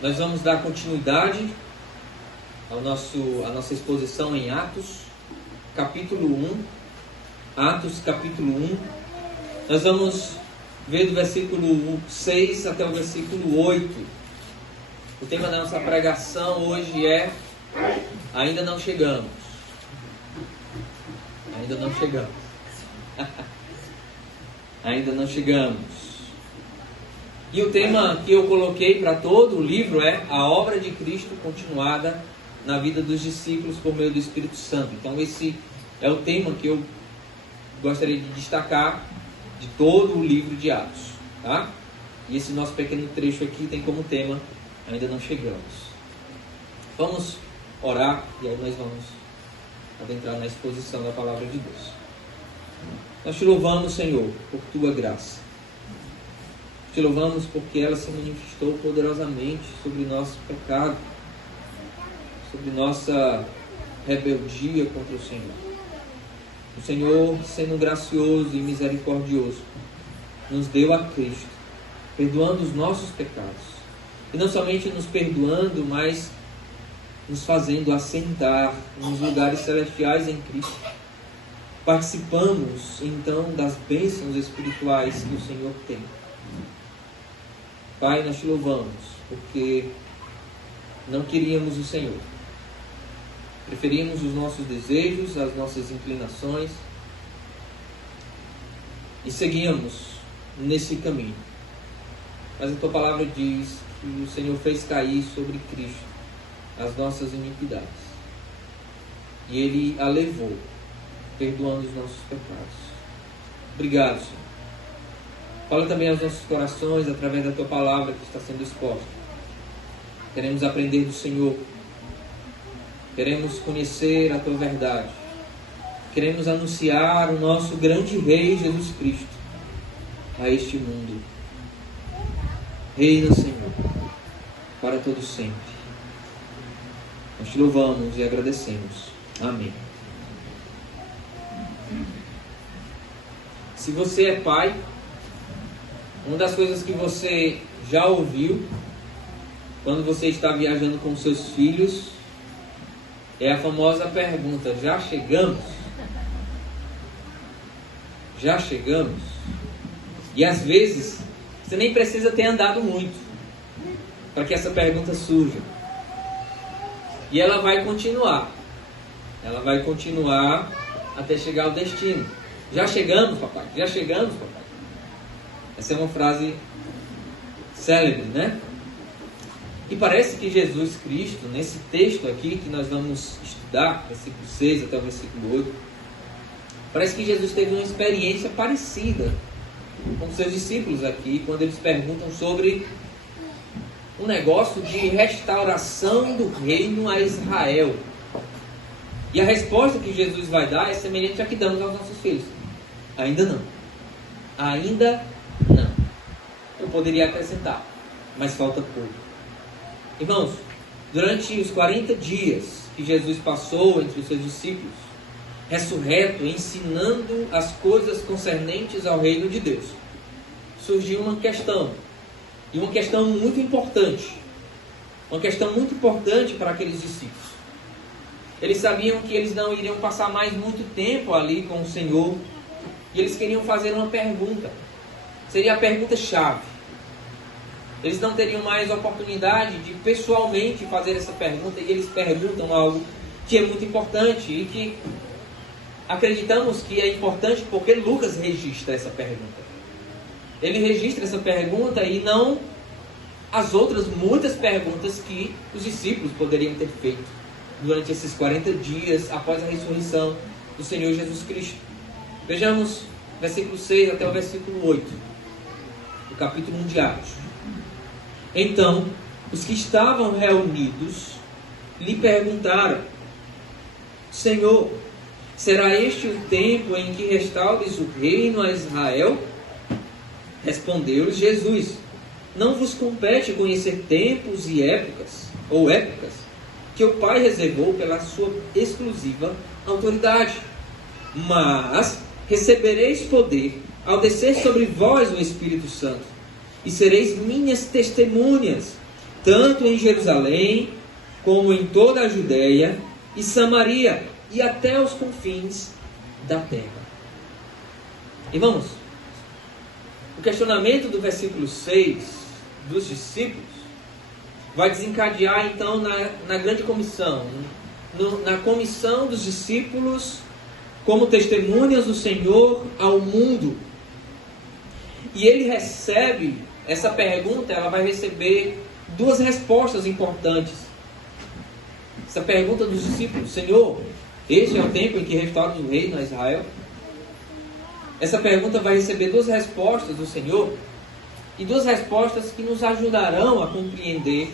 Nós vamos dar continuidade à nossa exposição em Atos, capítulo 1. Atos, capítulo 1. Nós vamos ver do versículo 6 até o versículo 8. O tema da nossa pregação hoje é Ainda não chegamos. Ainda não chegamos. Ainda não chegamos. E o tema que eu coloquei para todo o livro é a obra de Cristo continuada na vida dos discípulos por meio do Espírito Santo. Então esse é o tema que eu gostaria de destacar de todo o livro de Atos, tá? E esse nosso pequeno trecho aqui tem como tema Ainda não chegamos. Vamos orar e aí nós vamos adentrar na exposição da palavra de Deus. Nós te louvamos, Senhor, por tua graça. Te louvamos porque ela se manifestou poderosamente sobre nosso pecado, sobre nossa rebeldia contra o Senhor. O Senhor, sendo gracioso e misericordioso, nos deu a Cristo, perdoando os nossos pecados. E não somente nos perdoando, mas nos fazendo assentar nos lugares celestiais em Cristo. Participamos, então, das bênçãos espirituais que o Senhor tem. Pai, nós te louvamos, porque não queríamos o Senhor. Preferimos os nossos desejos, as nossas inclinações e seguíamos nesse caminho. Mas a tua palavra diz que o Senhor fez cair sobre Cristo as nossas iniquidades. E Ele a levou, perdoando os nossos pecados. Obrigado, Senhor. Fala também aos nossos corações através da tua palavra que está sendo exposta. Queremos aprender do Senhor. Queremos conhecer a tua verdade. Queremos anunciar o nosso grande Rei Jesus Cristo a este mundo. Reina, Senhor, para todo sempre. Nós te louvamos e agradecemos. Amém. Se você é pai, uma das coisas que você já ouviu quando você está viajando com seus filhos é a famosa pergunta: já chegamos? Já chegamos? E às vezes você nem precisa ter andado muito para que essa pergunta surja. E ela vai continuar. Ela vai continuar até chegar ao destino. Já chegamos, papai? Já chegamos, papai? Essa é uma frase célebre, né? E parece que Jesus Cristo, nesse texto aqui que nós vamos estudar, versículo 6 até o versículo 8, parece que Jesus teve uma experiência parecida com seus discípulos aqui, quando eles perguntam sobre um negócio de restauração do reino a Israel. E a resposta que Jesus vai dar é semelhante à que damos aos nossos filhos. Ainda não. Ainda não. Eu poderia acrescentar, mas falta pouco. Irmãos, durante os 40 dias que Jesus passou entre os seus discípulos, ressurreto, ensinando as coisas concernentes ao reino de Deus, surgiu uma questão, e uma questão muito importante. Uma questão muito importante para aqueles discípulos. Eles sabiam que eles não iriam passar mais muito tempo ali com o Senhor, e eles queriam fazer uma pergunta. Seria a pergunta-chave. Eles não teriam mais oportunidade de pessoalmente fazer essa pergunta, e eles perguntam algo que é muito importante e que acreditamos que é importante porque Lucas registra essa pergunta. Ele registra essa pergunta e não as outras muitas perguntas que os discípulos poderiam ter feito durante esses 40 dias após a ressurreição do Senhor Jesus Cristo. Vejamos versículo 6 até o versículo 8 do capítulo 1 de Atos. Então, os que estavam reunidos lhe perguntaram: Senhor, será este o tempo em que restaures o reino a Israel? Respondeu-lhes Jesus: Não vos compete conhecer tempos e épocas, ou épocas, que o Pai reservou pela sua exclusiva autoridade. Mas recebereis poder ao descer sobre vós o Espírito Santo, e sereis minhas testemunhas, tanto em Jerusalém, como em toda a Judéia e Samaria, e até os confins da terra. Irmãos, o questionamento do versículo 6 dos discípulos vai desencadear então na grande comissão, na comissão dos discípulos como testemunhas do Senhor ao mundo. E ele recebe, essa pergunta, ela vai receber duas respostas importantes. Essa pergunta dos discípulos: Senhor, este é o tempo em que restauras o reino a Israel? Essa pergunta vai receber duas respostas do Senhor, e duas respostas que nos ajudarão a compreender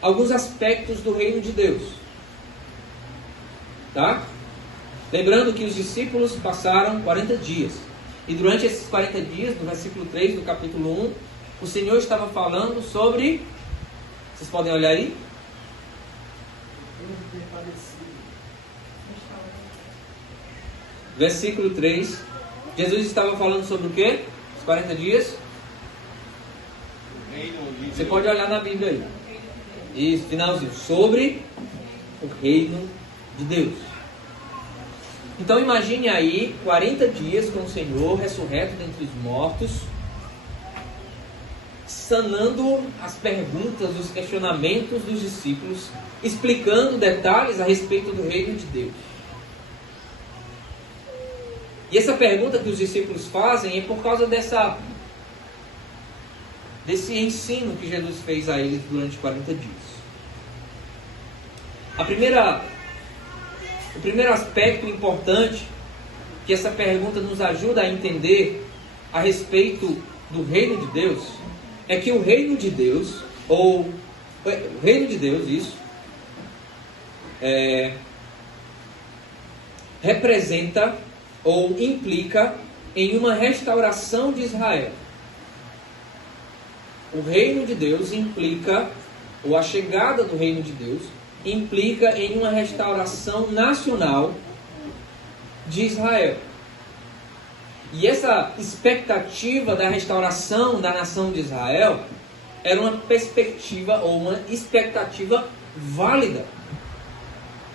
alguns aspectos do reino de Deus. Tá? Lembrando que os discípulos passaram 40 dias. E durante esses 40 dias, no versículo 3 do capítulo 1, o Senhor estava falando sobre... Vocês podem olhar aí? Versículo 3. Jesus estava falando sobre o quê? Os 40 dias? Você pode olhar na Bíblia aí. Isso, finalzinho. Sobre o reino de Deus. Então imagine aí 40 dias com o Senhor ressurreto dentre os mortos, sanando as perguntas, os questionamentos dos discípulos, explicando detalhes a respeito do reino de Deus. E essa pergunta que os discípulos fazem é por causa desse ensino que Jesus fez a eles durante 40 dias. O primeiro aspecto importante que essa pergunta nos ajuda a entender a respeito do reino de Deus é que o reino de Deus, representa ou implica em uma restauração de Israel. O reino de Deus implica, ou a chegada do reino de Deus, implica em uma restauração nacional de Israel. E essa expectativa da restauração da nação de Israel era uma perspectiva ou uma expectativa válida.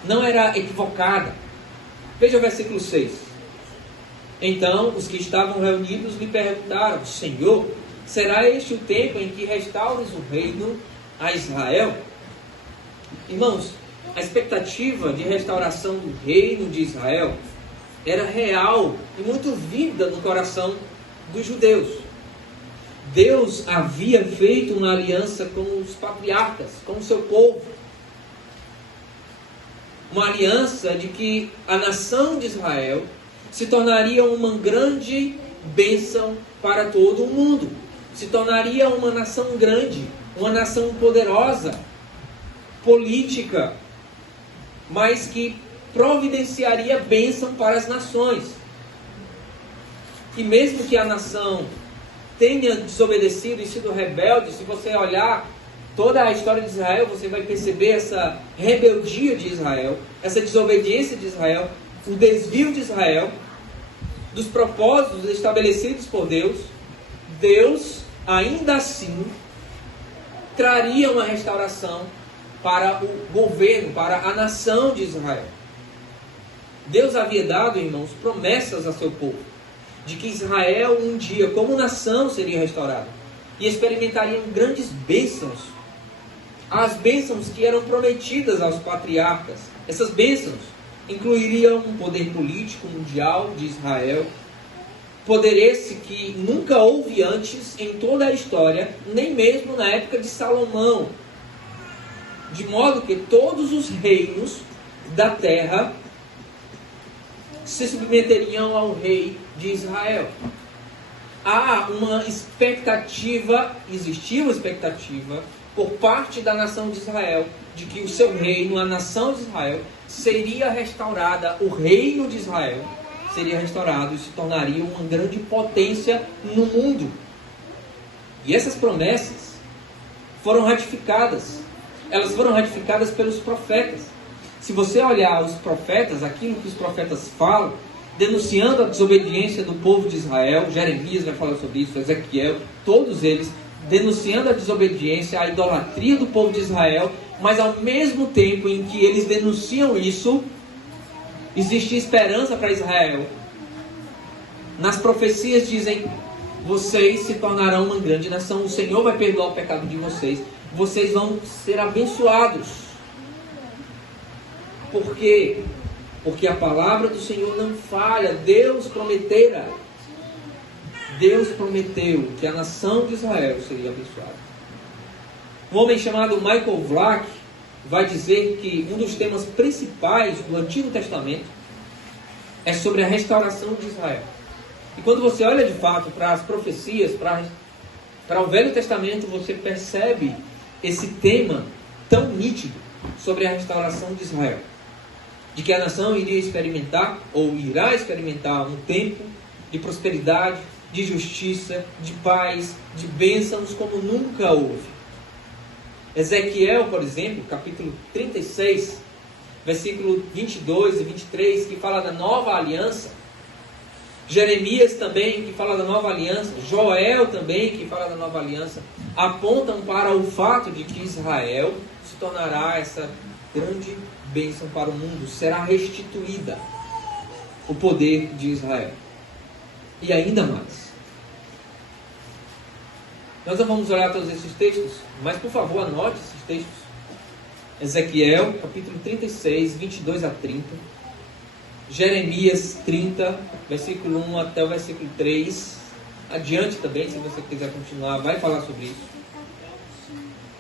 Não era equivocada. Veja o versículo 6. Então os que estavam reunidos lhe perguntaram: Senhor, será este o tempo em que restaures o reino a Israel? Irmãos, a expectativa de restauração do reino de Israel era real e muito vívida no coração dos judeus. Deus havia feito uma aliança com os patriarcas, com o seu povo. Uma aliança de que a nação de Israel se tornaria uma grande bênção para todo o mundo. Se tornaria uma nação grande, uma nação poderosa, política, mas que providenciaria bênção para as nações. E mesmo que a nação tenha desobedecido e sido rebelde, se você olhar toda a história de Israel, você vai perceber essa rebeldia de Israel, essa desobediência de Israel, o desvio de Israel dos propósitos estabelecidos por Deus. Deus, ainda assim, traria uma restauração para o governo, para a nação de Israel. Deus havia dado, irmãos, promessas a seu povo, de que Israel um dia, como nação, seria restaurado, e experimentariam grandes bênçãos, as bênçãos que eram prometidas aos patriarcas. Essas bênçãos incluiriam um poder político mundial de Israel, poder esse que nunca houve antes em toda a história, nem mesmo na época de Salomão, de modo que todos os reinos da terra se submeteriam ao rei de Israel. Existia uma expectativa por parte da nação de Israel de que o seu reino, a nação de Israel, seria restaurada, o reino de Israel seria restaurado e se tornaria uma grande potência no mundo. E essas promessas foram ratificadas. Elas foram ratificadas pelos profetas. Se você olhar os profetas, aquilo que os profetas falam, denunciando a desobediência do povo de Israel, Jeremias vai falar sobre isso, Ezequiel, todos eles denunciando a desobediência, a idolatria do povo de Israel, mas ao mesmo tempo em que eles denunciam isso, existe esperança para Israel. Nas profecias dizem: vocês se tornarão uma grande nação, o Senhor vai perdoar o pecado de vocês, vocês vão ser abençoados. Por quê? Porque a palavra do Senhor não falha. Deus prometera. Deus prometeu que a nação de Israel seria abençoada. Um homem chamado Michael Vlach vai dizer que um dos temas principais do Antigo Testamento é sobre a restauração de Israel. E quando você olha de fato para as profecias, para o Velho Testamento, você percebe esse tema tão nítido sobre a restauração de Israel. De que a nação iria experimentar, ou irá experimentar, um tempo de prosperidade, de justiça, de paz, de bênçãos como nunca houve. Ezequiel, por exemplo, capítulo 36, versículo 22 e 23, que fala da nova aliança. Jeremias também, que fala da nova aliança. Joel também, que fala da nova aliança. Apontam para o fato de que Israel se tornará essa grande bênção para o mundo. Será restituída o poder de Israel. E ainda mais. Nós não vamos olhar todos esses textos, mas por favor anote esses textos. Ezequiel, capítulo 36, 22 a 30. Jeremias 30, versículo 1 até o versículo 3. Adiante também, se você quiser continuar, vai falar sobre isso.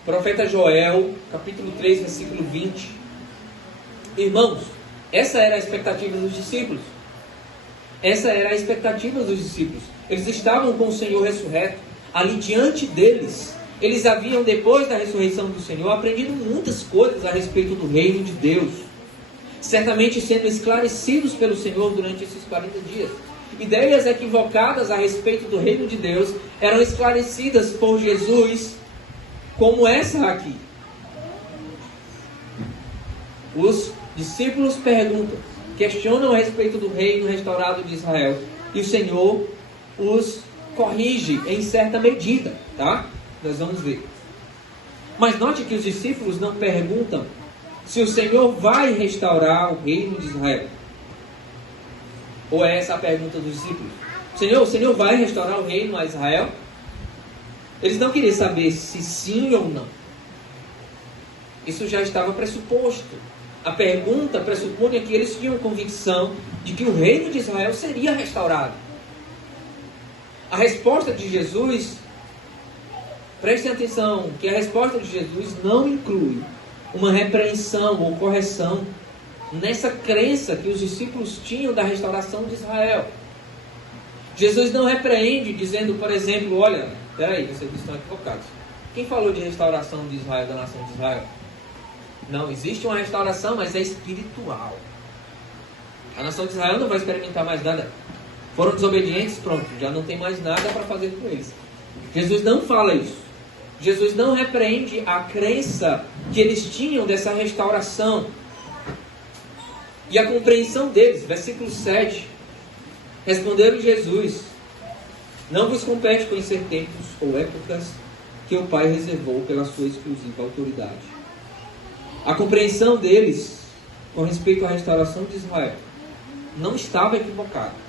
Profeta Joel, capítulo 3, versículo 20. Irmãos, essa era a expectativa dos discípulos. Essa era a expectativa dos discípulos. Eles estavam com o Senhor ressurreto. Ali diante deles, eles haviam, depois da ressurreição do Senhor, aprendido muitas coisas a respeito do reino de Deus. Certamente sendo esclarecidos pelo Senhor durante esses 40 dias. Ideias equivocadas a respeito do reino de Deus eram esclarecidas por Jesus, como essa aqui. Os discípulos perguntam, questionam a respeito do reino restaurado de Israel, e o Senhor os corrige em certa medida, tá? Nós vamos ver. Mas note que os discípulos não perguntam se o Senhor vai restaurar o reino de Israel. Ou é essa a pergunta dos discípulos? O Senhor vai restaurar o reino a Israel? Eles não queriam saber se sim ou não. Isso já estava pressuposto. A pergunta pressupunha que eles tinham convicção de que o reino de Israel seria restaurado. A resposta de Jesus, prestem atenção, que a resposta de Jesus não inclui uma repreensão ou correção nessa crença que os discípulos tinham da restauração de Israel. Jesus não repreende dizendo, por exemplo, olha, peraí, vocês estão equivocados. Quem falou de restauração de Israel, da nação de Israel? Não, existe uma restauração, mas é espiritual. A nação de Israel não vai experimentar mais nada. Foram desobedientes, pronto, já não tem mais nada para fazer com eles. Jesus não fala isso. Jesus não repreende a crença que eles tinham dessa restauração e a compreensão deles. Versículo 7. Responderam Jesus: não vos compete conhecer tempos ou épocas que o Pai reservou pela sua exclusiva autoridade. A compreensão deles com respeito à restauração de Israel não estava equivocada.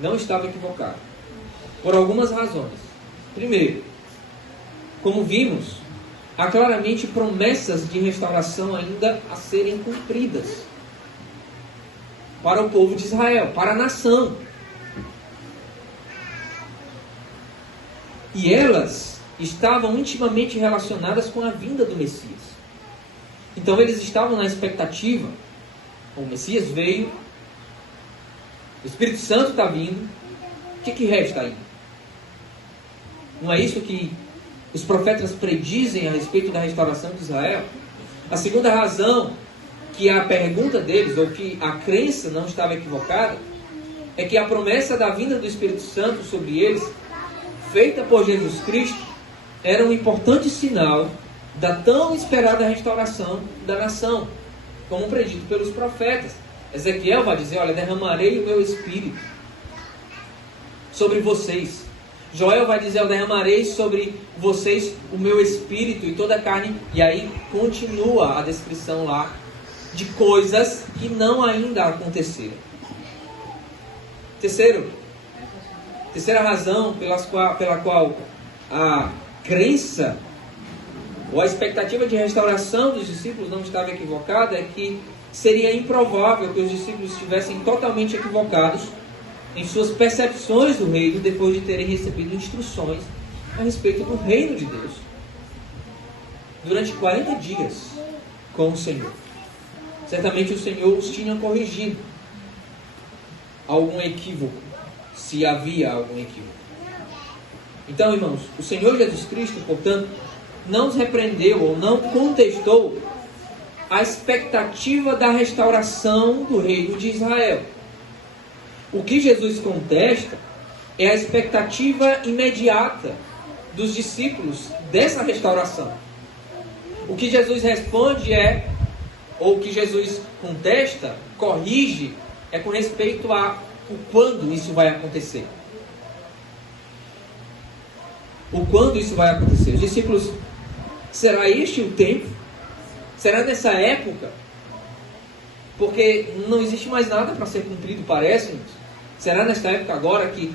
Não estava equivocada. Por algumas razões. Primeiro, como vimos, há claramente promessas de restauração ainda a serem cumpridas para o povo de Israel, para a nação. E elas estavam intimamente relacionadas com a vinda do Messias. Então eles estavam na expectativa. O Messias veio, o Espírito Santo está vindo. O que resta aí? Não é isso que os profetas predizem a respeito da restauração de Israel? A segunda razão que a pergunta deles, ou que a crença não estava equivocada, é que a promessa da vinda do Espírito Santo sobre eles, feita por Jesus Cristo, era um importante sinal da tão esperada restauração da nação, como predito pelos profetas. Ezequiel vai dizer, olha, derramarei o meu Espírito sobre vocês. Joel vai dizer: eu derramarei sobre vocês o meu espírito e toda a carne. E aí continua a descrição lá de coisas que não ainda aconteceram. Terceira razão pela qual a crença ou a expectativa de restauração dos discípulos não estava equivocada é que seria improvável que os discípulos estivessem totalmente equivocados em suas percepções do reino depois de terem recebido instruções a respeito do reino de Deus durante 40 dias com o Senhor. Certamente o Senhor os tinha corrigido algum equívoco, se havia algum equívoco. Então, irmãos, o Senhor Jesus Cristo, portanto, não os repreendeu ou não contestou a expectativa da restauração do reino de Israel. O que Jesus contesta é a expectativa imediata dos discípulos dessa restauração. O que Jesus responde ou o que Jesus contesta, corrige, é com respeito a o quando isso vai acontecer. O quando isso vai acontecer. Os discípulos, será este o tempo? Será nessa época? Porque não existe mais nada para ser cumprido, parece-nos. Será nesta época agora que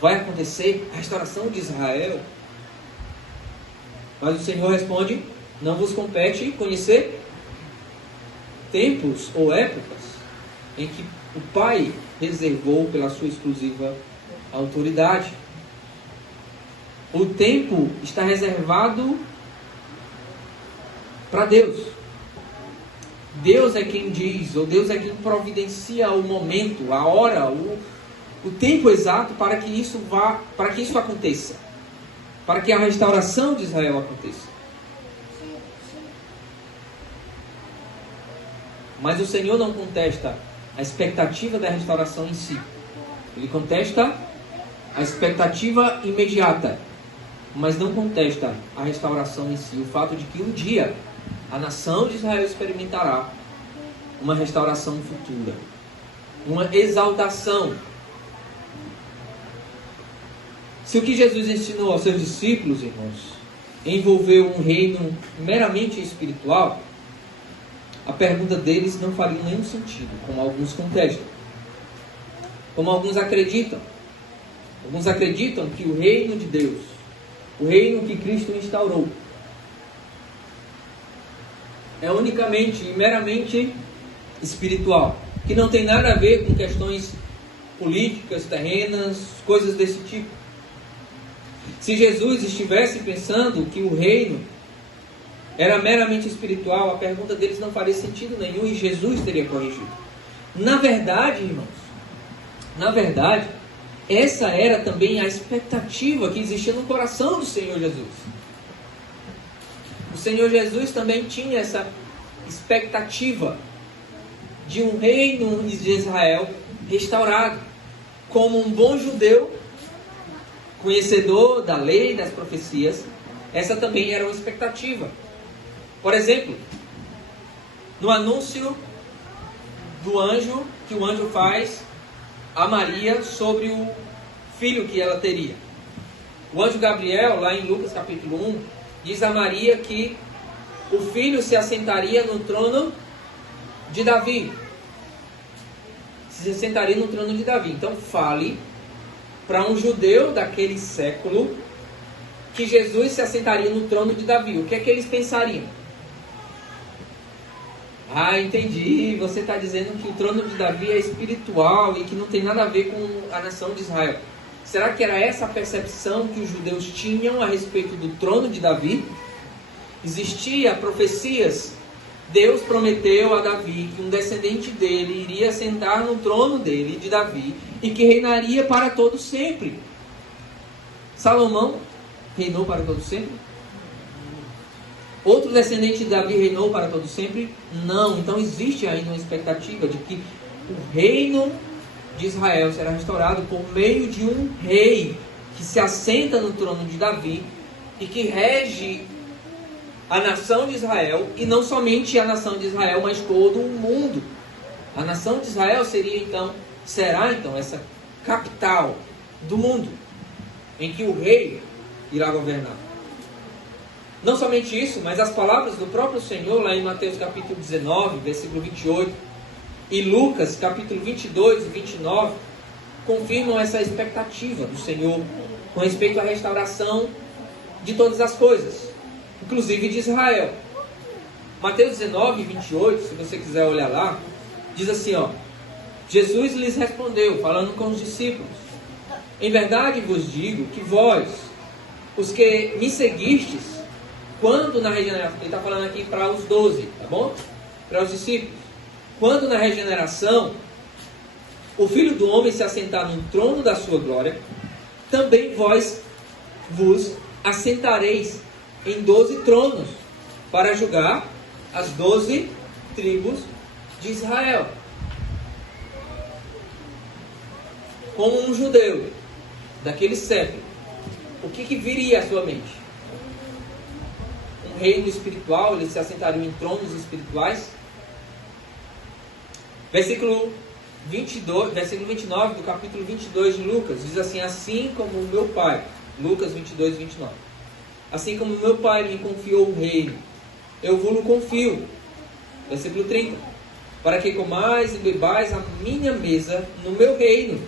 vai acontecer a restauração de Israel? Mas o Senhor responde: não vos compete conhecer tempos ou épocas em que o Pai reservou pela sua exclusiva autoridade. O tempo está reservado para Deus. Deus é quem diz, ou Deus é quem providencia o momento, a hora, o tempo exato para que isso aconteça, para que a restauração de Israel aconteça. Mas o Senhor não contesta a expectativa da restauração em si. Ele contesta a expectativa imediata, mas não contesta a restauração em si. O fato de que um dia a nação de Israel experimentará uma restauração futura, uma exaltação. Se o que Jesus ensinou aos seus discípulos, irmãos, envolveu um reino meramente espiritual, a pergunta deles não faria nenhum sentido, como alguns contestam, como alguns acreditam. Alguns acreditam que o reino de Deus, o reino que Cristo instaurou, é unicamente e meramente espiritual, que não tem nada a ver com questões políticas, terrenas, coisas desse tipo. Se Jesus estivesse pensando que o reino era meramente espiritual, a pergunta deles não faria sentido nenhum e Jesus teria corrigido. Na verdade, irmãos, essa era também a expectativa que existia no coração do Senhor Jesus. O Senhor Jesus também tinha essa expectativa de um reino de Israel restaurado. Como um bom judeu, conhecedor da lei e das profecias, essa também era uma expectativa. Por exemplo, no anúncio do anjo, que o anjo faz a Maria sobre o filho que ela teria. O anjo Gabriel, lá em Lucas capítulo 1, diz a Maria que o filho se assentaria no trono de Davi. Se assentaria no trono de Davi. Então fale para um judeu daquele século que Jesus se assentaria no trono de Davi. O que é que eles pensariam? Ah, entendi. Você está dizendo que o trono de Davi é espiritual e que não tem nada a ver com a nação de Israel. Será que era essa a percepção que os judeus tinham a respeito do trono de Davi? Existia profecias. Deus prometeu a Davi que um descendente dele iria sentar no trono dele, de Davi, e que reinaria para todo sempre. Salomão reinou para todo sempre? Outro descendente de Davi reinou para todo sempre? Não. Então existe ainda uma expectativa de que o reino de Israel será restaurado por meio de um rei que se assenta no trono de Davi e que rege a nação de Israel, e não somente a nação de Israel, mas todo o mundo. A nação de Israel será então essa capital do mundo. em que o rei irá governar. Não somente isso, mas as palavras do próprio Senhor, lá em Mateus capítulo 19, versículo 28, e Lucas capítulo 22 e 29, confirmam essa expectativa do Senhor com respeito à restauração de todas as coisas, inclusive de Israel. Mateus 19, 28, se você quiser olhar lá, diz assim, ó: Jesus lhes respondeu, falando com os discípulos: em verdade vos digo que vós, os que me seguistes, quando na regeneração, ele está falando aqui para os 12, tá bom? Para os discípulos. Quando na regeneração o Filho do Homem se assentar no trono da sua glória, também vós vos assentareis em 12 tronos, para julgar as 12 tribos de Israel. Como um judeu daquele século, o que viria à sua mente? Um reino espiritual, eles se assentariam em tronos espirituais. Versículo 29 do capítulo 22 de Lucas, diz assim: assim como o meu Pai, Lucas 22, 29, assim como o meu Pai me confiou o reino, eu vos confio. Versículo 30, para que comais e bebais a minha mesa no meu reino,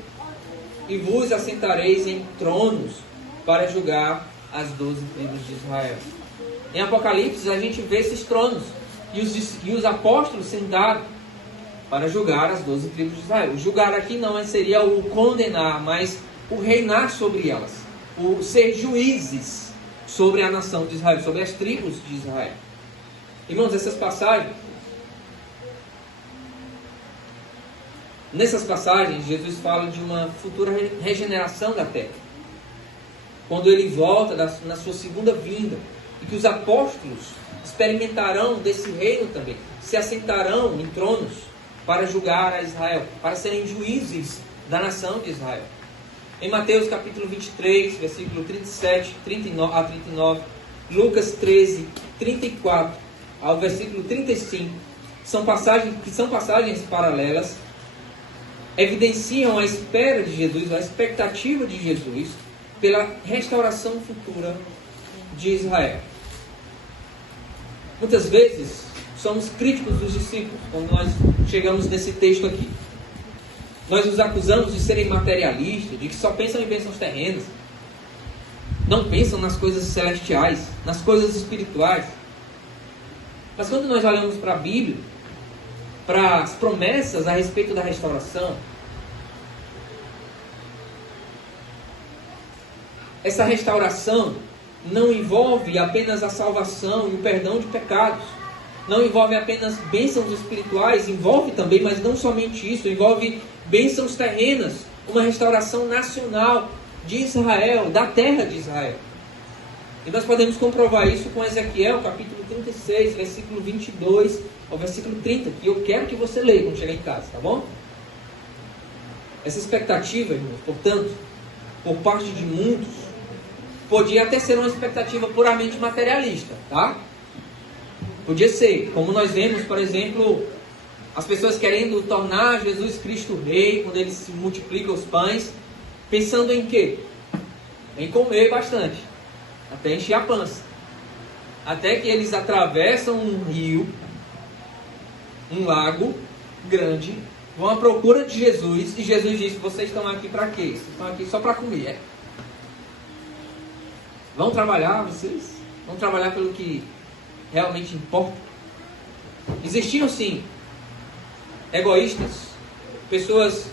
e vos assentareis em tronos para julgar as 12 tribos de Israel. Em Apocalipse a gente vê esses tronos e os apóstolos sentados para julgar as 12 tribos de Israel. O julgar aqui não seria o condenar, mas o reinar sobre elas, o ser juízes sobre a nação de Israel, sobre as tribos de Israel. Irmãos, nessas passagens, Jesus fala de uma futura regeneração da terra, quando ele volta na sua segunda vinda, e que os apóstolos experimentarão desse reino também, se assentarão em tronos para julgar a Israel, para serem juízes da nação de Israel. Em Mateus capítulo 23, versículo 37 a 39, Lucas 13, 34 ao versículo 35, são passagens paralelas, evidenciam a espera de Jesus, a expectativa de Jesus pela restauração futura de Israel. Muitas vezes somos críticos dos discípulos quando nós chegamos nesse texto aqui. Nós os acusamos de serem materialistas, de que só pensam em bênçãos terrenas, não pensam nas coisas celestiais, nas coisas espirituais. Mas quando nós olhamos para a Bíblia, para as promessas a respeito da restauração, essa restauração não envolve apenas a salvação e o perdão de pecados, não envolve apenas bênçãos espirituais, envolve também, mas não somente isso, envolve bênçãos terrenas, uma restauração nacional de Israel, da terra de Israel. E nós podemos comprovar isso com Ezequiel, capítulo 36, versículo 22 ao versículo 30, que eu quero que você leia quando chegar em casa, tá bom? Essa expectativa, irmãos, portanto, por parte de muitos, podia até ser uma expectativa puramente materialista, tá? Podia ser, como nós vemos, por exemplo, as pessoas querendo tornar Jesus Cristo Rei, quando ele se multiplica os pães, pensando em quê? Em comer bastante, até encher a pança. Até que eles atravessam um rio, um lago grande, vão à procura de Jesus, e Jesus diz: vocês estão aqui para quê? Vocês estão aqui só para comer, é? Vão trabalhar vocês? Vão trabalhar pelo que realmente importa? Existiam sim egoístas, pessoas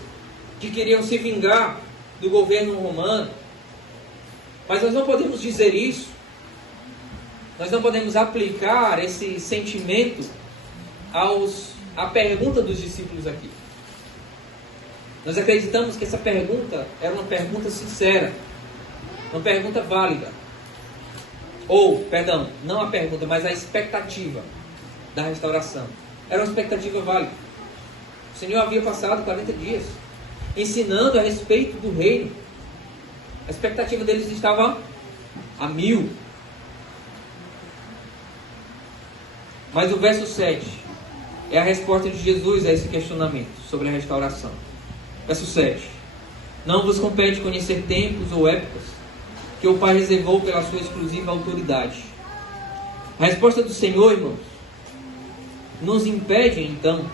que queriam se vingar do governo romano, mas nós não podemos dizer isso, nós não podemos aplicar esse sentimento à pergunta dos discípulos aqui. Nós acreditamos que essa pergunta era uma pergunta sincera, uma pergunta válida. Ou, perdão, não a pergunta, mas a expectativa da restauração. Era uma expectativa válida. O Senhor havia passado 40 dias ensinando a respeito do reino. A expectativa deles estava a 1000. Mas o verso 7 é a resposta de Jesus a esse questionamento sobre a restauração. Verso 7. Não vos compete conhecer tempos ou épocas que o Pai reservou pela sua exclusiva autoridade. A resposta do Senhor, irmãos, nos impede, então,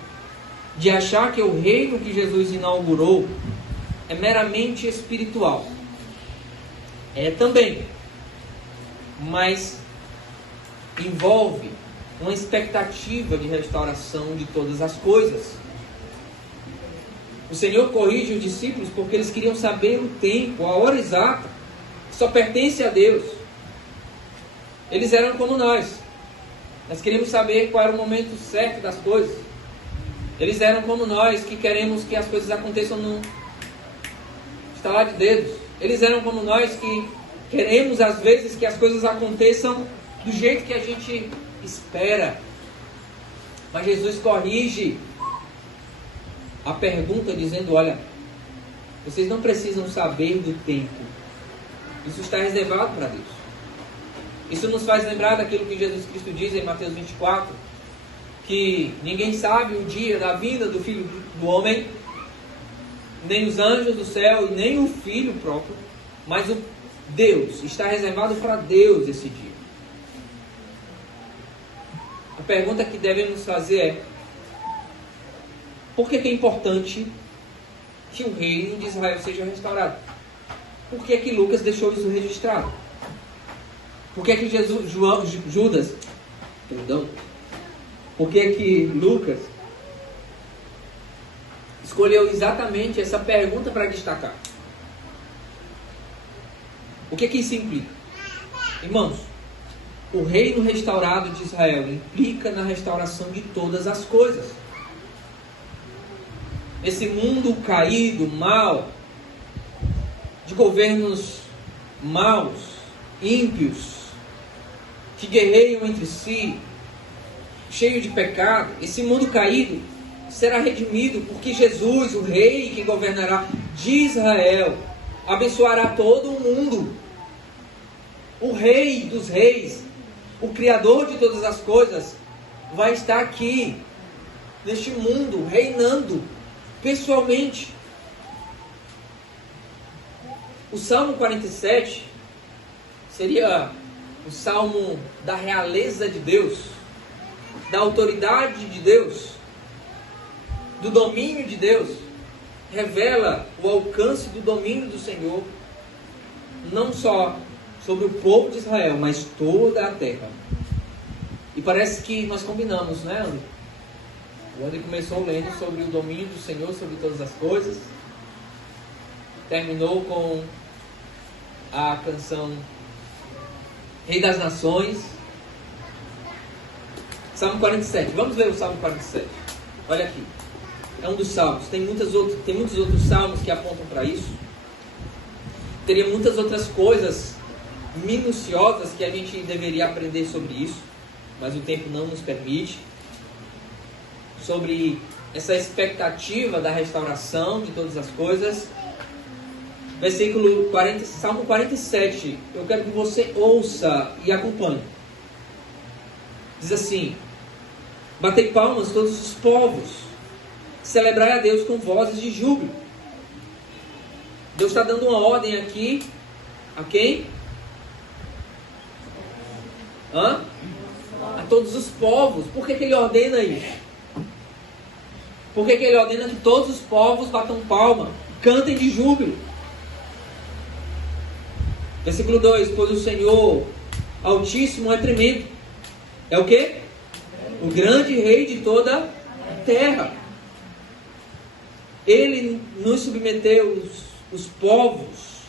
de achar que o reino que Jesus inaugurou é meramente espiritual. É também, mas envolve uma expectativa de restauração de todas as coisas. O Senhor corrige os discípulos porque eles queriam saber o tempo, a hora exata, que só pertence a Deus. Eles eram como nós. Nós queríamos saber qual era o momento certo das coisas. Eles eram como nós, que queremos que as coisas aconteçam num estalar de dedos. Eles eram como nós, que queremos às vezes que as coisas aconteçam do jeito que a gente espera. Mas Jesus corrige a pergunta dizendo: olha, vocês não precisam saber do tempo. Isso está reservado para Deus. Isso nos faz lembrar daquilo que Jesus Cristo diz em Mateus 24, que ninguém sabe o dia da vinda do Filho do Homem, nem os anjos do céu e nem o Filho próprio, mas o Deus. Está reservado para Deus esse dia. A pergunta que devemos fazer é: por que é importante que o reino de Israel seja restaurado? Por que é que Lucas deixou isso registrado? Por que é que Por que é que Lucas escolheu exatamente essa pergunta para destacar? O que é que isso implica? Irmãos, o reino restaurado de Israel implica na restauração de todas as coisas. Esse mundo caído, mau, de governos maus, ímpios, que guerreiam entre si, cheio de pecado, esse mundo caído será redimido porque Jesus, o rei que governará de Israel, abençoará todo o mundo. O rei dos reis, o criador de todas as coisas, vai estar aqui, neste mundo, reinando pessoalmente. O Salmo 47 seria o salmo da realeza de Deus, da autoridade de Deus, do domínio de Deus. Revela o alcance do domínio do Senhor, não só sobre o povo de Israel, mas toda a terra. E parece que nós combinamos, né, André? O André começou lendo sobre o domínio do Senhor sobre todas as coisas, terminou com a canção Rei das Nações. Salmo 47. Vamos ler o Salmo 47. Olha aqui. É um dos salmos. Tem muitos outros salmos que apontam para isso. Teria muitas outras coisas minuciosas que a gente deveria aprender sobre isso, mas o tempo não nos permite. Sobre essa expectativa da restauração de todas as coisas. Versículo 40, Salmo 47, eu quero que você ouça e acompanhe. Diz assim: batei palmas todos os povos, celebrai a Deus com vozes de júbilo. Deus está dando uma ordem aqui, a quem? A todos os povos. Por que Ele ordena isso? Por que Ele ordena que todos os povos batam palma, cantem de júbilo? Versículo 2: pois o Senhor Altíssimo é tremendo. É o quê? O grande rei de toda a terra. Ele nos submeteu os povos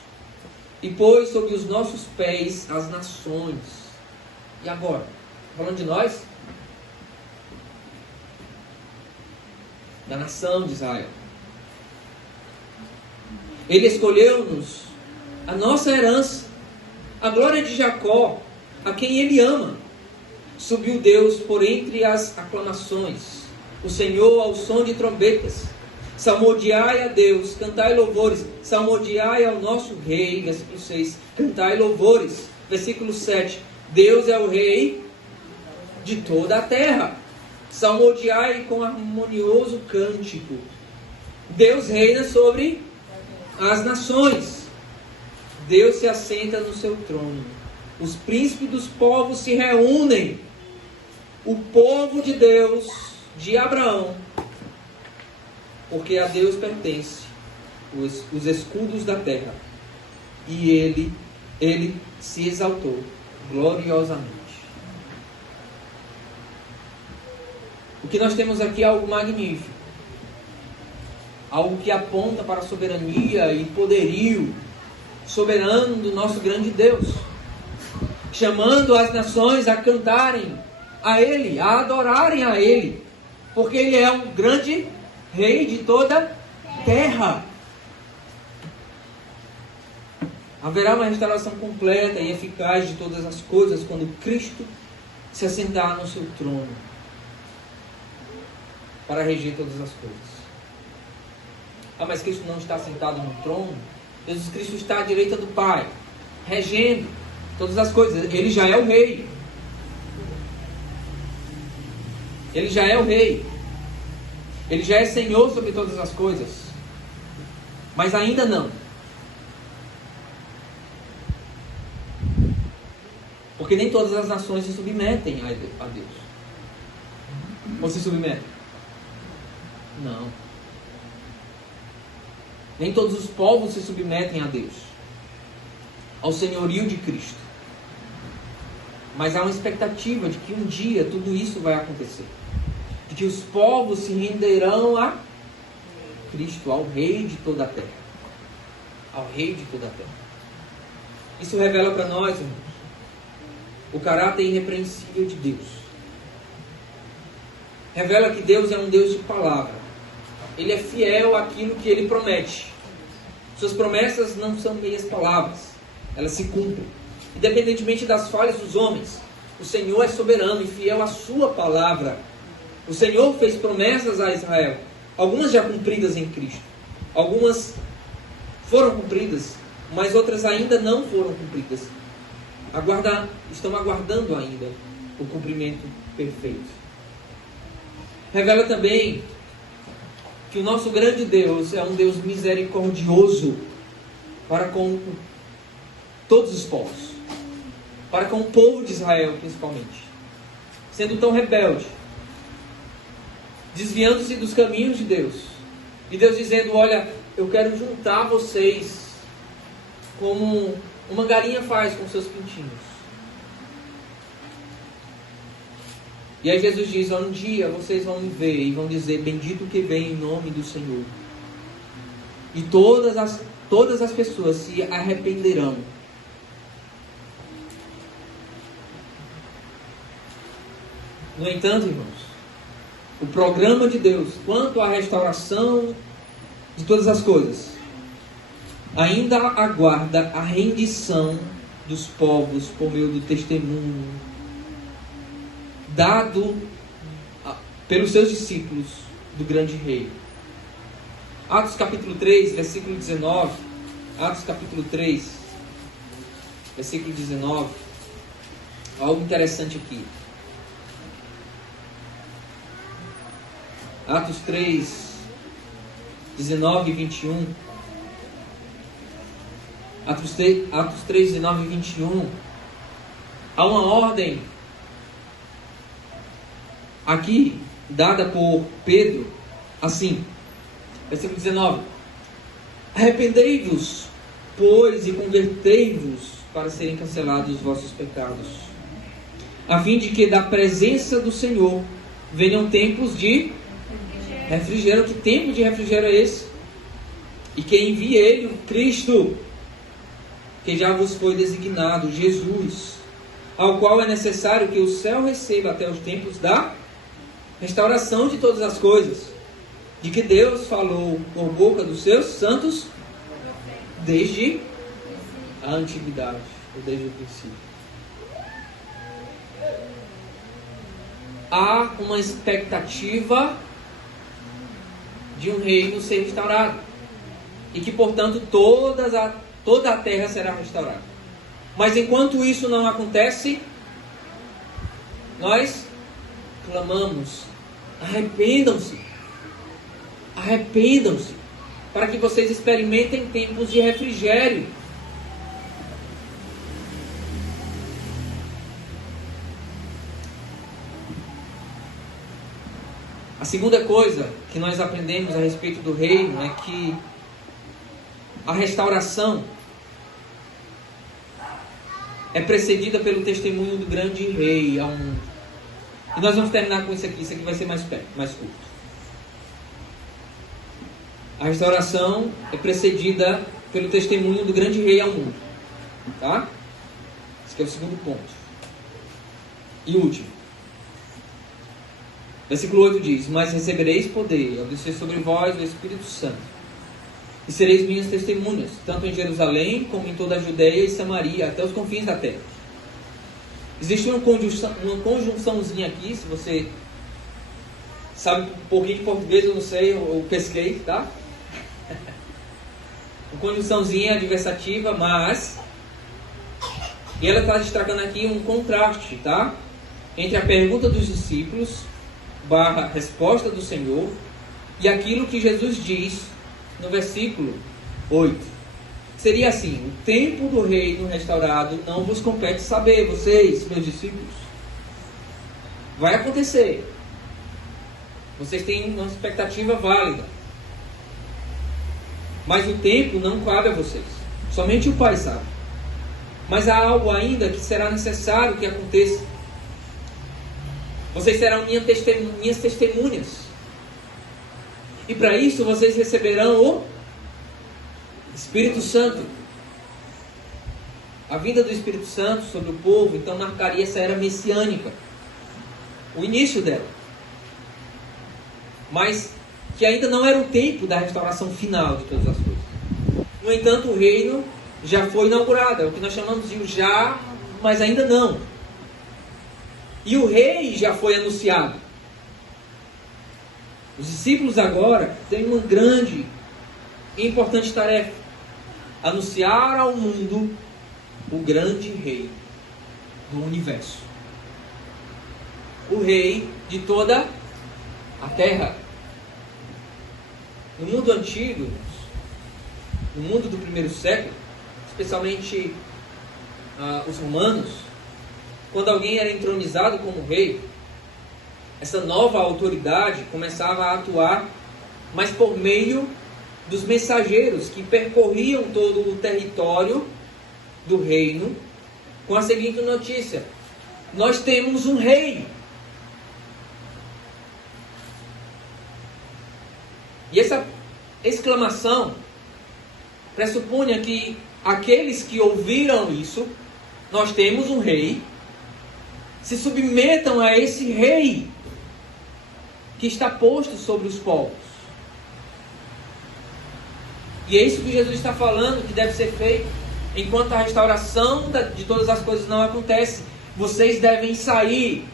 e pôs sobre os nossos pés as nações. E agora? Falando de nós? Da nação de Israel. Ele escolheu-nos a nossa herança, a glória de Jacó, a quem Ele ama. Subiu Deus por entre as aclamações, o Senhor ao som de trombetas. Salmodiai a Deus, cantai louvores. Salmodiai ao nosso Rei. Versículo 6, cantai louvores. Versículo 7, Deus é o Rei de toda a terra. Salmodiai com harmonioso cântico. Deus reina sobre as nações. Deus se assenta no seu trono. Os príncipes dos povos se reúnem. O povo de Deus, de Abraão, porque a Deus pertence os escudos da terra. E ele se exaltou gloriosamente. O que nós temos aqui é algo magnífico. Algo que aponta para a soberania e poderio soberano do nosso grande Deus. Chamando as nações a cantarem a Ele, a adorarem a Ele. Porque Ele é um grande Rei de toda a terra. Haverá uma restauração completa e eficaz de todas as coisas quando Cristo se assentar no seu trono para reger todas as coisas. Ah, mas Cristo não está sentado no trono? Jesus Cristo está à direita do Pai, regendo todas as coisas. Ele já é o Rei. Ele já é o Rei. Ele já é Senhor sobre todas as coisas. Mas ainda não. Porque nem todas as nações se submetem a Deus. Ou se submetem? Não. Nem todos os povos se submetem a Deus, ao senhorio de Cristo. Mas há uma expectativa de que um dia tudo isso vai acontecer. De que os povos se renderão a Cristo, ao Rei de toda a terra. Ao Rei de toda a terra. Isso revela para nós, irmãos, o caráter irrepreensível de Deus. Revela que Deus é um Deus de palavra. Ele é fiel àquilo que Ele promete. Suas promessas não são meias palavras. Elas se cumprem. Independentemente das falhas dos homens, o Senhor é soberano e fiel à sua palavra. O Senhor fez promessas a Israel. Algumas já cumpridas em Cristo. Algumas foram cumpridas, mas outras ainda não foram cumpridas. Estão aguardando ainda o cumprimento perfeito. Revela também que o nosso grande Deus é um Deus misericordioso para com todos os povos, para com o povo de Israel principalmente, sendo tão rebelde, desviando-se dos caminhos de Deus, e Deus dizendo: olha, eu quero juntar vocês como uma galinha faz com seus pintinhos. E aí Jesus diz: um dia vocês vão me ver e vão dizer: bendito que vem em nome do Senhor. E todas as pessoas se arrependerão. No entanto, irmãos, o programa de Deus quanto à restauração de todas as coisas ainda aguarda a rendição dos povos por meio do testemunho dado pelos seus discípulos do grande Rei. Atos capítulo 3, versículo 19. Atos capítulo 3, versículo 19. Algo interessante aqui. Atos 3, 19 e 21. Atos 3, 19 e 21. Há uma ordem aqui dada por Pedro, assim, versículo 19: arrependei-vos, pois, e convertei-vos para serem cancelados os vossos pecados, a fim de que da presença do Senhor venham tempos de refrigério. Que tempo de refrigério é esse? E que envie Ele, o Cristo, que já vos foi designado, Jesus, ao qual é necessário que o céu receba até os tempos da restauração de todas as coisas, de que Deus falou por boca dos seus santos desde a antiguidade, ou desde o princípio. Há uma expectativa de um reino ser restaurado, e que, portanto, toda a terra será restaurada. Mas enquanto isso não acontece, nós clamamos: arrependam-se, arrependam-se, para que vocês experimentem tempos de refrigério. segunda coisa que nós aprendemos a respeito do reino é que a restauração é precedida pelo testemunho do grande rei ao mundo. E nós vamos terminar com isso aqui vai ser mais curto. A restauração é precedida pelo testemunho do grande rei ao mundo. Tá? Esse aqui é o segundo ponto. E último. Versículo 8 diz: mas recebereis poder ao descer sobre vós o Espírito Santo, e sereis minhas testemunhas, tanto em Jerusalém como em toda a Judeia e Samaria, até os confins da terra. Existe uma conjunçãozinha aqui, se você sabe um pouquinho de português, eu não sei, eu pesquei, tá? Uma conjunçãozinha adversativa, mas... E ela está destacando aqui um contraste, tá? Entre a pergunta dos discípulos, / resposta do Senhor, e aquilo que Jesus diz no versículo 8. Seria assim: o tempo do reino restaurado não vos compete saber, vocês, meus discípulos. Vai acontecer. Vocês têm uma expectativa válida. Mas o tempo não cabe a vocês. Somente o Pai sabe. Mas há algo ainda que será necessário que aconteça. Vocês serão minhas testemunhas. E para isso vocês receberão o Espírito Santo. A vinda do Espírito Santo sobre o povo, então, marcaria essa era messiânica. O início dela. Mas que ainda não era o tempo da restauração final de todas as coisas. No entanto, o reino já foi inaugurado. É o que nós chamamos de já, mas ainda não. E o rei já foi anunciado. Os discípulos agora têm uma grande e importante tarefa: anunciar ao mundo o grande rei do universo. O rei de toda a terra. No mundo antigo, no mundo do primeiro século, especialmente os romanos, quando alguém era entronizado como rei, essa nova autoridade começava a atuar, mas por meio dos mensageiros que percorriam todo o território do reino com a seguinte notícia: nós temos um rei. E essa exclamação pressupunha que aqueles que ouviram isso, nós temos um rei, se submetam a esse rei que está posto sobre os povos. E é isso que Jesus está falando que deve ser feito. Enquanto a restauração de todas as coisas não acontece, vocês devem sair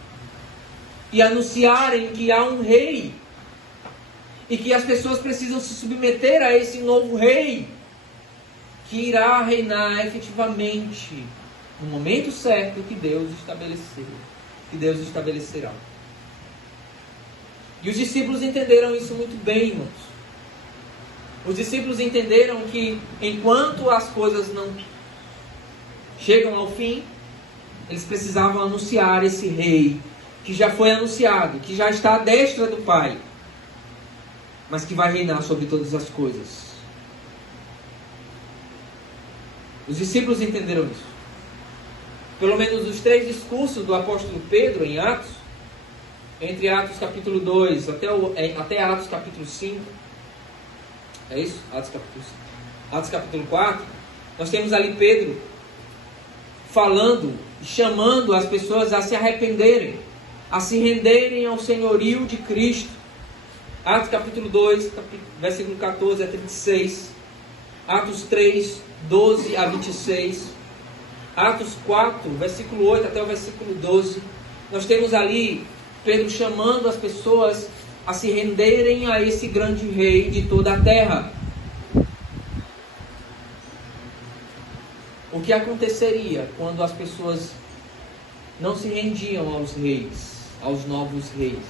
e anunciarem que há um rei e que as pessoas precisam se submeter a esse novo rei que irá reinar efetivamente no momento certo que Deus estabeleceu, que Deus estabelecerá. E os discípulos entenderam isso muito bem, irmãos. Os discípulos entenderam que enquanto as coisas não chegam ao fim, eles precisavam anunciar esse rei que já foi anunciado, que já está à destra do Pai, mas que vai reinar sobre todas as coisas. Os discípulos entenderam isso. Pelo menos os 3 discursos do apóstolo Pedro em Atos, entre Atos capítulo 2 até Atos capítulo 5, é isso? Atos capítulo 5. Atos capítulo 4, nós temos ali Pedro falando, chamando as pessoas a se arrependerem, a se renderem ao senhorio de Cristo. Atos capítulo 2, versículo 14 a 36. Atos 3, 12 a 26. Atos 4, versículo 8 até o versículo 12. Nós temos ali Pedro chamando as pessoas a se renderem a esse grande rei de toda a terra. O que aconteceria quando as pessoas não se rendiam aos reis, aos novos reis?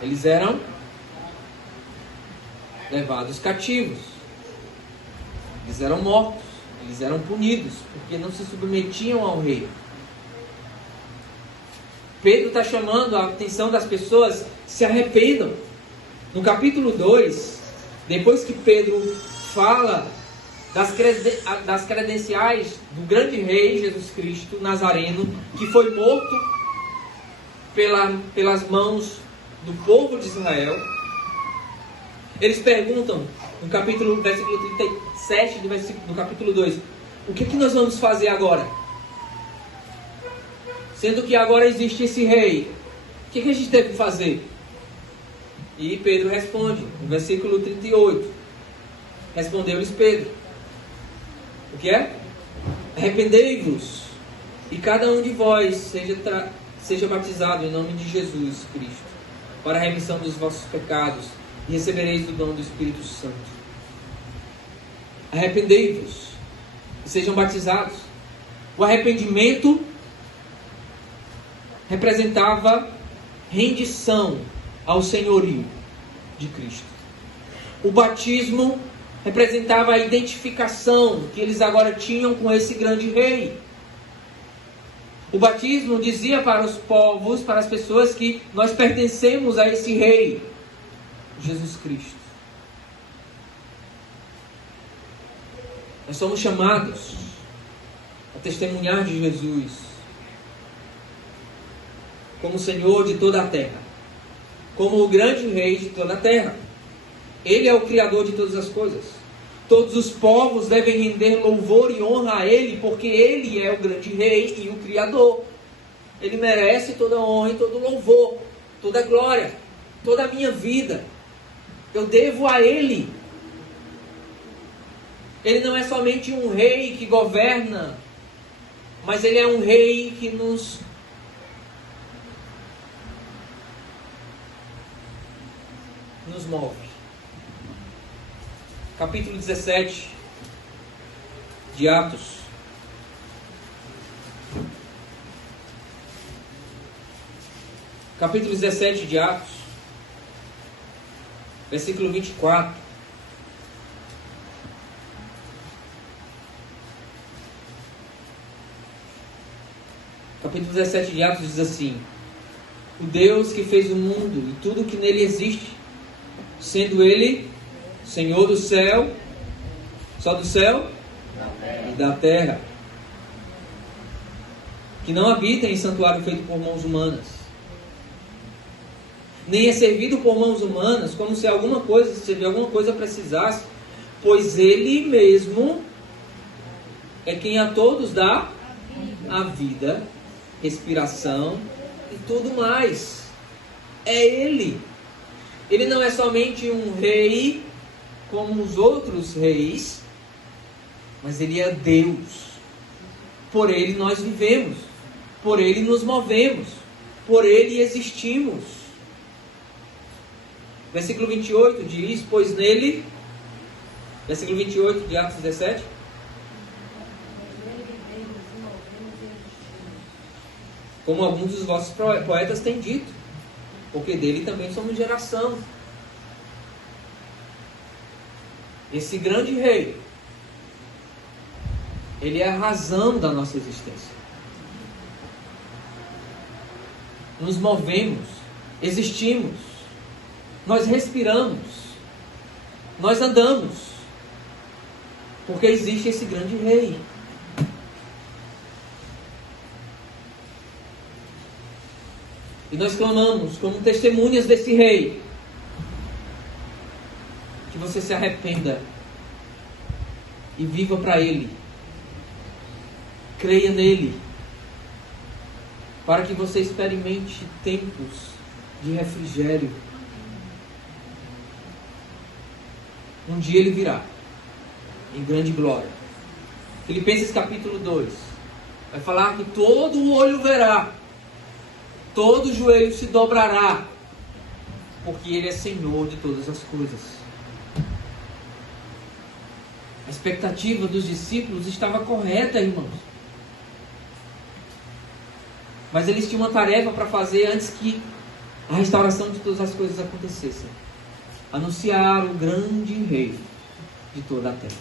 Eles eram levados cativos. Eles eram mortos. Eles eram punidos porque não se submetiam ao rei. Pedro está chamando a atenção das pessoas, se arrependam. No capítulo 2, depois que Pedro fala das credenciais do grande rei Jesus Cristo Nazareno, que foi morto pelas mãos do povo de Israel, eles perguntam, no versículo 37 do capítulo 2, o que nós vamos fazer agora? Sendo que agora existe esse rei, o que a gente deve fazer? E Pedro responde, no versículo 38, respondeu-lhes Pedro, o que é? Arrependei-vos, e cada um de vós seja batizado em nome de Jesus Cristo, para a remissão dos vossos pecados, e recebereis o dom do Espírito Santo. Arrependei-vos, e sejam batizados. O arrependimento representava rendição ao senhorio de Cristo. O batismo representava a identificação que eles agora tinham com esse grande rei. O batismo dizia para os povos, para as pessoas, que nós pertencemos a esse rei, Jesus Cristo. Nós somos chamados a testemunhar de Jesus como Senhor de toda a terra, como o grande rei de toda a terra. Ele é o Criador de todas as coisas. Todos os povos devem render louvor e honra a Ele, porque Ele é o grande rei e o Criador. Ele merece toda a honra e todo o louvor, toda a glória, toda a minha vida. Eu devo a Ele. Ele não é somente um rei que governa, mas Ele é um rei que nos move. Capítulo 17 de Atos. Capítulo 17 de Atos, versículo 24. Capítulo 17 de Atos diz assim: o Deus que fez o mundo e tudo que nele existe, sendo Ele Senhor do céu, só do céu e da terra, que não habita em santuário feito por mãos humanas, nem é servido por mãos humanas, como se de alguma coisa precisasse, pois Ele mesmo é quem a todos dá a vida, respiração e tudo mais. É Ele. Ele não é somente um rei como os outros reis, mas Ele é Deus. Por Ele nós vivemos, por Ele nos movemos, por Ele existimos. Versículo 28 diz, pois nele, versículo 28 de Atos 17, como alguns dos vossos poetas têm dito, porque dele também somos geração. Esse grande rei, ele é a razão da nossa existência. Nos movemos, existimos, nós respiramos, nós andamos, porque existe esse grande rei. E nós clamamos como testemunhas desse rei, que você se arrependa e viva para Ele. Creia nele, para que você experimente tempos de refrigério. Um dia Ele virá em grande glória. Filipenses capítulo 2 vai falar que todo o olho verá, todo joelho se dobrará, porque Ele é Senhor de todas as coisas. A expectativa dos discípulos estava correta, irmãos. Mas eles tinham uma tarefa para fazer antes que a restauração de todas as coisas acontecesse. Anunciar o grande rei de toda a terra.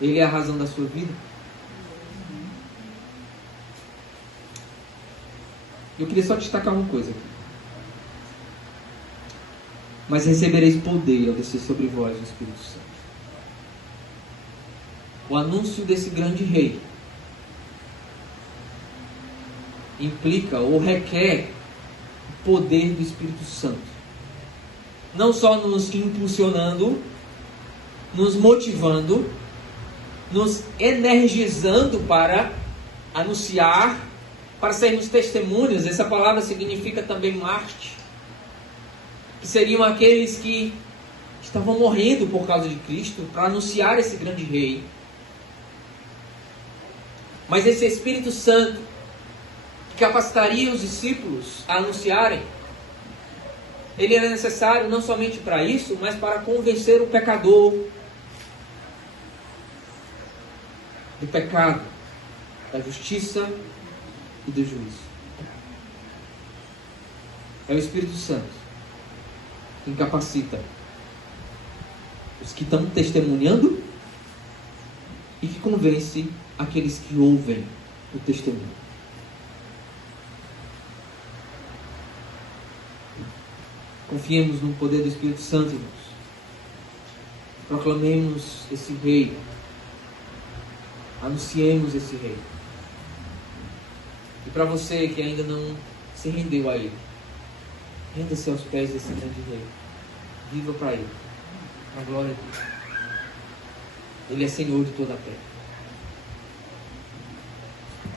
Ele é a razão da sua vida. Eu queria só destacar uma coisa aqui. Mas recebereis poder ao descer sobre vós o Espírito Santo. O anúncio desse grande rei implica ou requer o poder do Espírito Santo. Não só nos impulsionando, nos motivando, nos energizando para anunciar, para sermos testemunhas. Essa palavra significa também Marte, que seriam aqueles que estavam morrendo por causa de Cristo, para anunciar esse grande rei. Mas esse Espírito Santo, que capacitaria os discípulos a anunciarem, ele era necessário não somente para isso, mas para convencer o pecador do pecado, da justiça e do juízo. É o Espírito Santo quem capacita os que estão testemunhando e que convence aqueles que ouvem o testemunho. Confiemos no poder do Espírito Santo, irmãos. Proclamemos esse rei. Anunciemos esse rei. E para você que ainda não se rendeu a ele, renda-se aos pés desse grande rei. Viva para ele. A glória de Deus. Ele é Senhor de toda a terra.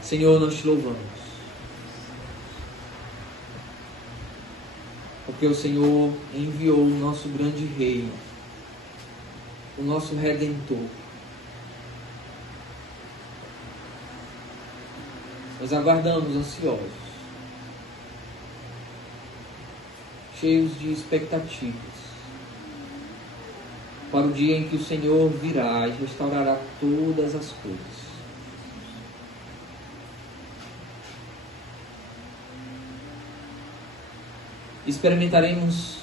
Senhor, nós te louvamos. Porque o Senhor enviou o nosso grande rei, o nosso Redentor. Nós aguardamos ansiosos, cheios de expectativas, para o dia em que o Senhor virá e restaurará todas as coisas. Experimentaremos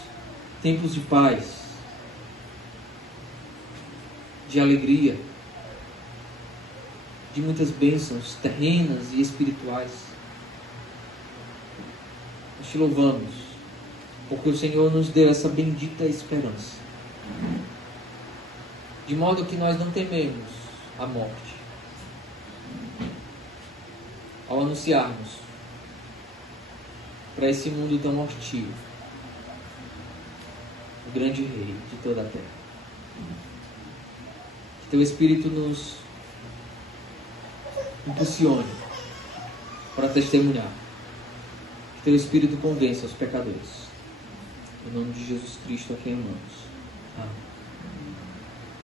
tempos de paz, de alegria, de muitas bênçãos terrenas e espirituais. Nós te louvamos, porque o Senhor nos deu essa bendita esperança, de modo que nós não tememos a morte, ao anunciarmos para esse mundo tão hostil o grande rei de toda a terra. Que teu Espírito nos impulsione para testemunhar. Que teu Espírito convença os pecadores. Em nome de Jesus Cristo, a quem amamos. Amém.